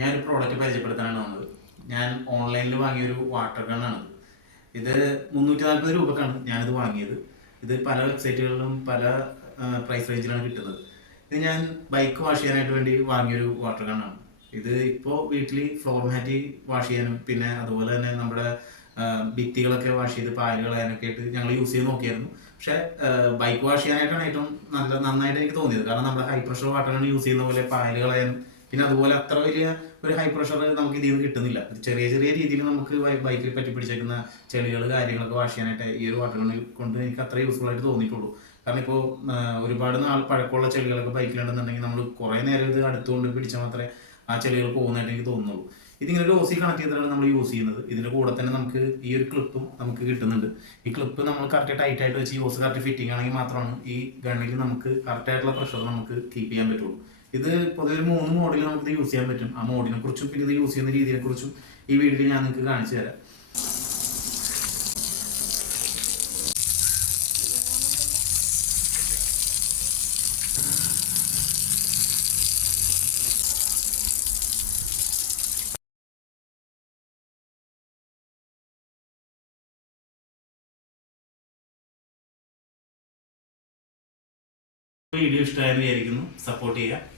ഞാനൊരു പ്രോഡക്റ്റ് പരിചയപ്പെടുത്താനാണ് വന്നത്. ഞാൻ ഓൺലൈനിൽ വാങ്ങിയൊരു വാട്ടർ ഗണ്ണാണ്. ഇത് 340 രൂപക്കാണ് ഞാനിത് വാങ്ങിയത്. ഇത് പല വെബ്സൈറ്റുകളിലും പല പ്രൈസ് റേഞ്ചിലാണ് കിട്ടുന്നത്. ഇത് ഞാൻ ബൈക്ക് വാഷ് ചെയ്യാനായിട്ട് വേണ്ടി വാങ്ങിയൊരു വാട്ടർ ഗണ്ണാണ്. ഇത് ഇപ്പോൾ വീട്ടിൽ ഫ്ലോർ മാറ്റ് വാഷ് ചെയ്യാനും പിന്നെ അതുപോലെ തന്നെ നമ്മുടെ ഭിത്തികളൊക്കെ വാഷ് ചെയ്ത് പായൽ കളയാനൊക്കെ ആയിട്ട് ഞങ്ങൾ യൂസ് ചെയ്ത് നോക്കിയായിരുന്നു. പക്ഷേ ബൈക്ക് വാഷ് ചെയ്യാനായിട്ടാണ് ഏറ്റവും നന്നായിട്ട് എനിക്ക് തോന്നിയത്. കാരണം നമ്മുടെ high pressure water gun use ചെയ്യുന്ന പോലെ പായൽ കളയാനും പിന്നെ അതുപോലെ അത്ര വലിയ ഒരു ഹൈ പ്രഷർ നമുക്ക് ഇതിൽ നിന്ന് കിട്ടുന്നില്ല. ചെറിയ ചെറിയ രീതിയിൽ നമുക്ക് ബൈക്കിൽ പറ്റി പിടിച്ചേക്കുന്ന ചെളികൾ കാര്യങ്ങളൊക്കെ വാഷ് ചെയ്യാനായിട്ട് ഈ ഒരു വാട്ടർ ഗണ്ണിൽ കൊണ്ട് എനിക്ക് അത്ര യൂസ്ഫുൾ ആയിട്ട് തോന്നിയിട്ടുള്ളൂ. കാരണം ഇപ്പോൾ ഒരുപാട് നാൾ പഴക്കമുള്ള ചെളികളൊക്കെ ബൈക്കിലുണ്ടെന്നുണ്ടെങ്കിൽ നമ്മൾ കുറേ നേരം ഇത് അടുത്തുകൊണ്ട് പിടിച്ചാൽ മാത്രമേ ആ ചെളികൾ പോകുന്നതായിട്ട് എനിക്ക് തോന്നുന്നുള്ളൂ. ഇതിങ്ങനെ ഒരു ഓസി കണക്ട് ചെയ്തിട്ടാണ് നമ്മൾ യൂസ് ചെയ്യുന്നത്. ഇതിൻ്റെ കൂടെ തന്നെ നമുക്ക് ഈ ഒരു ക്ലിപ്പും നമുക്ക് കിട്ടുന്നുണ്ട്. ഈ ക്ലിപ്പ് നമ്മൾ കറക്റ്റ് ടൈറ്റ് ആയിട്ട് വെച്ച് ഈ ഓസ് കറക്റ്റ് ഫിറ്റിംഗ് ആണെങ്കിൽ മാത്രമാണ് ഈ ഗണ്ണിൽ നമുക്ക് കറക്റ്റ് ആയിട്ടുള്ള പ്രഷർ നമുക്ക് കീപ്പ് ചെയ്യാൻ പറ്റുള്ളൂ. ഇത് പൊതുവെ ഒരു 3 മോഡിൽ നമുക്ക് യൂസ് ചെയ്യാൻ പറ്റും. ആ മോഡിനെ കുറിച്ചും പിന്നെ ഇത് യൂസ് ചെയ്യുന്ന രീതിയെ കുറിച്ചും ഈ വീഡിയോയിൽ ഞാൻ നിങ്ങൾക്ക് കാണിച്ചു തരാം. വീഡിയോ ഇഷ്ടമായെന്ന് വിചാരിക്കുന്നു. സപ്പോർട്ട് ചെയ്യുക.